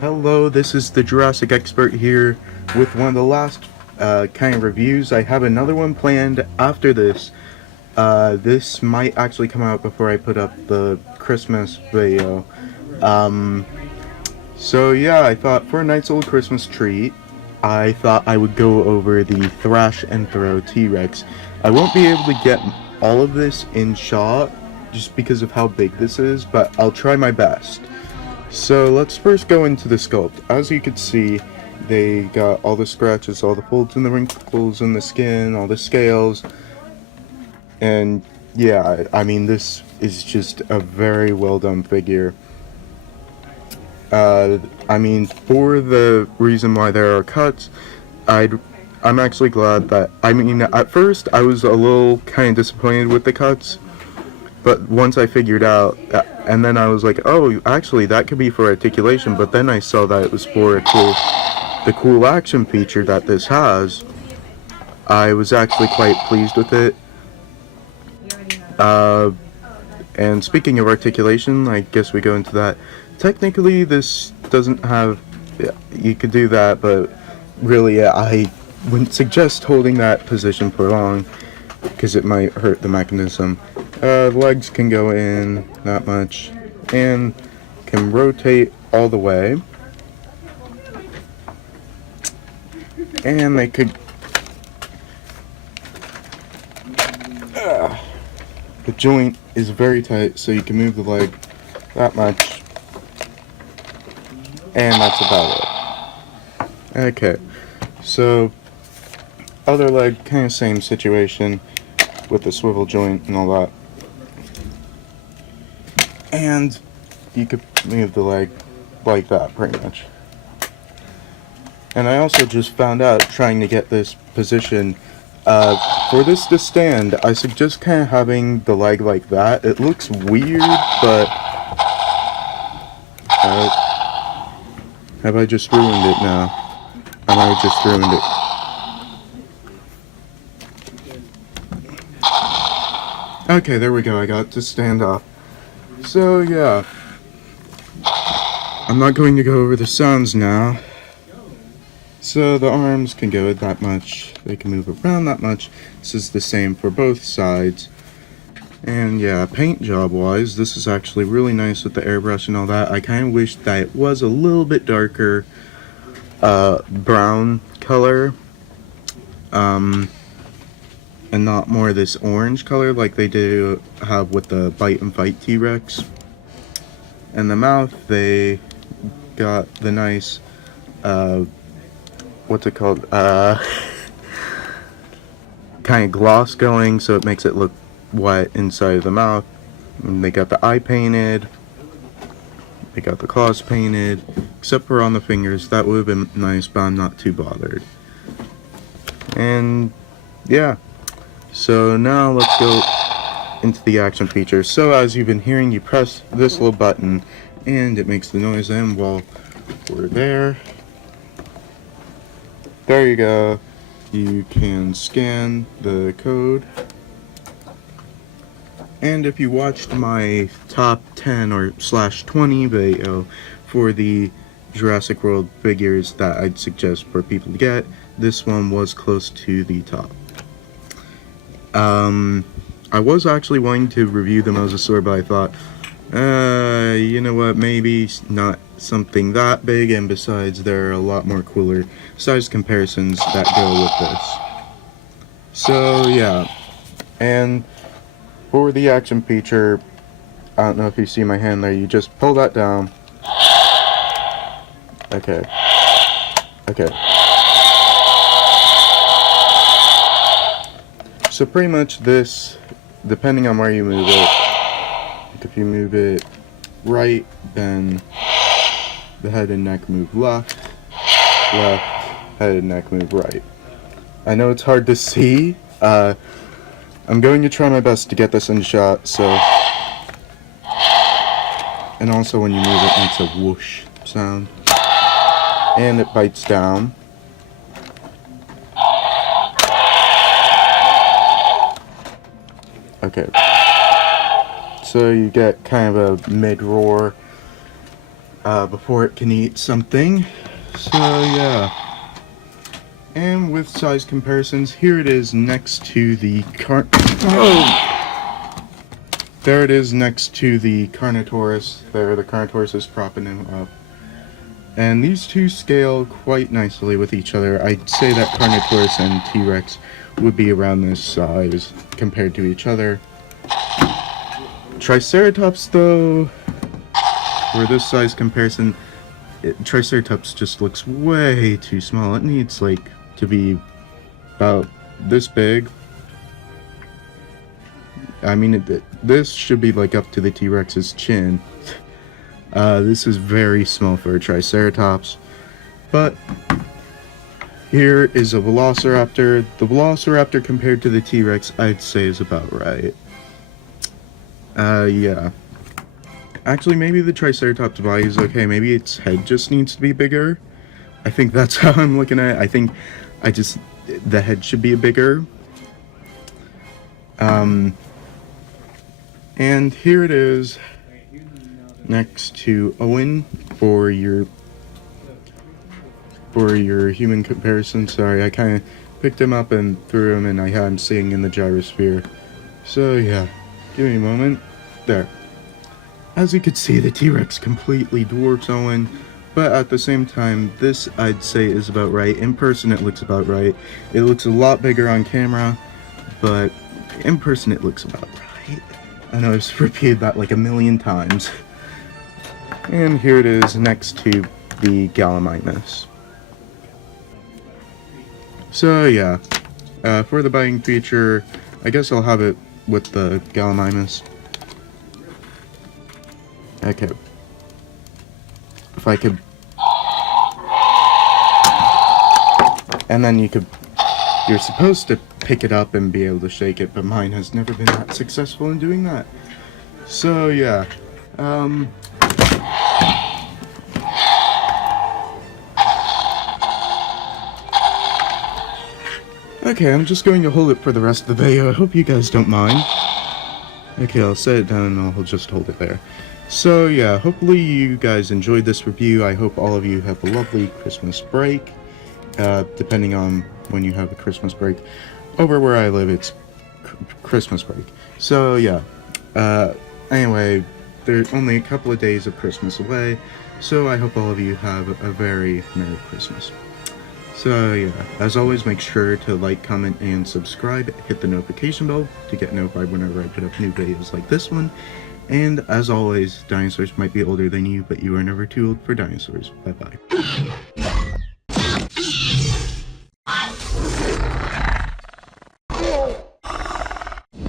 Hello, this is the Jurassic expert here with one of the last kind of reviews. I have another one planned after this. This might actually come out before I put up the Christmas video. Um, so yeah, I thought for a nice old Christmas treat, I thought I would go over the Thrash and Throw T-Rex. I won't be able to get all of this in shot just because of how big this is, but I'll try my best. So let's first go into the sculpt. As you can see, they got all the scratches, all the folds and the wrinkles in the skin, all the scales. And yeah, I mean, this is just a very well done figure. I mean, for the reason why there are cuts, I'm actually glad that, I mean, at first I was a little kind of disappointed with the cuts. But once I figured out, and then I was like, oh, actually, that could be for articulation. But then I saw that it was for the cool action feature that this has. I was actually quite pleased with it. And speaking of articulation, I guess we go into that. Technically, this doesn't have. Yeah, you could do that, but really, I wouldn't suggest holding that position for long because it might hurt the mechanism. The legs can go in that much and can rotate all the way, and they could the joint is very tight, so you can move the leg that much, and that's about it. Okay, so other leg, kind of same situation with the swivel joint and all that. And you could move the leg like that, pretty much. And I also just found out, trying to get this position, for this to stand, I suggest kind of having the leg like that. It looks weird, but have I just ruined it now? I might have just ruined it. Okay, there we go, I got it to stand up. So yeah, I'm not going to go over the sounds now. So the arms can go that much, they can move around that much. This is the same for both sides. And yeah, paint job wise, this is actually really nice with the airbrush and all that. I kind of wish that it was a little bit darker brown color. And not more this orange color like they do have with the Bite and Fight T-Rex. And the mouth, they got the nice, what's it called, kind of gloss going, so it makes it look wet inside of the mouth. And they got the eye painted, they got the claws painted, except for on the fingers. That would have been nice, but I'm not too bothered. And yeah. So now let's go into the action features. So as you've been hearing, you press this little button and it makes the noise, and while we're there you go, you can scan the code. And if you watched my top 10 or /20 video for the Jurassic World figures that I'd suggest for people to get, this one was close to the top. I was actually wanting to review the Mosasaur, but I thought, you know what, maybe not something that big, and besides, there are a lot more cooler size comparisons that go with this. So, yeah. And for the action feature, I don't know if you see my hand there, you just pull that down. Okay. So pretty much this, depending on where you move it, if you move it right, then the head and neck move left, head and neck move right. I know it's hard to see. I'm going to try my best to get this in shot, so. And also when you move it, it makes a whoosh sound. And it bites down. Okay, so you get kind of a mid-roar before it can eat something. So yeah. And with size comparisons, here it is next to the there it is next to the Carnotaurus. There, the Carnotaurus is propping him up. And these two scale quite nicely with each other. I'd say that Carnotaurus and T-Rex would be around this size compared to each other. Triceratops, though, for this size comparison, Triceratops just looks way too small. It needs, like, to be about this big. I mean, this should be, like, up to the T-Rex's chin. This is very small for a Triceratops. But here is a Velociraptor. The Velociraptor compared to the T-Rex, I'd say is about right. Yeah. Actually, maybe the Triceratops body is okay. Maybe its head just needs to be bigger. I think that's how I'm looking at it. I think the head should be bigger. And here it is next to Owen for your human comparison. Sorry, I kind of picked him up and threw him, and I had him sitting in the gyrosphere. So yeah, give me a moment. There. As you can see, the T-Rex completely dwarfs Owen, but at the same time, this I'd say is about right. In person, it looks about right. It looks a lot bigger on camera, but in person, it looks about right. I know I've repeated that like a million times. And here it is next to the Gallimimus. So yeah, for the biting feature, I guess I'll have it with the Gallimimus. Okay. If I could... And then you're supposed to pick it up and be able to shake it, but mine has never been that successful in doing that. So yeah, okay, I'm just going to hold it for the rest of the video. I hope you guys don't mind. Okay, I'll set it down and I'll just hold it there. So yeah, hopefully you guys enjoyed this review. I hope all of you have a lovely Christmas break. Depending on when you have a Christmas break. Over where I live, it's Christmas break. So yeah, anyway, there's only a couple of days of Christmas away. So I hope all of you have a very Merry Christmas. So yeah, as always, make sure to like, comment, and subscribe. Hit the notification bell to get notified whenever I put up new videos like this one. And as always, dinosaurs might be older than you, but you are never too old for dinosaurs. Bye-bye.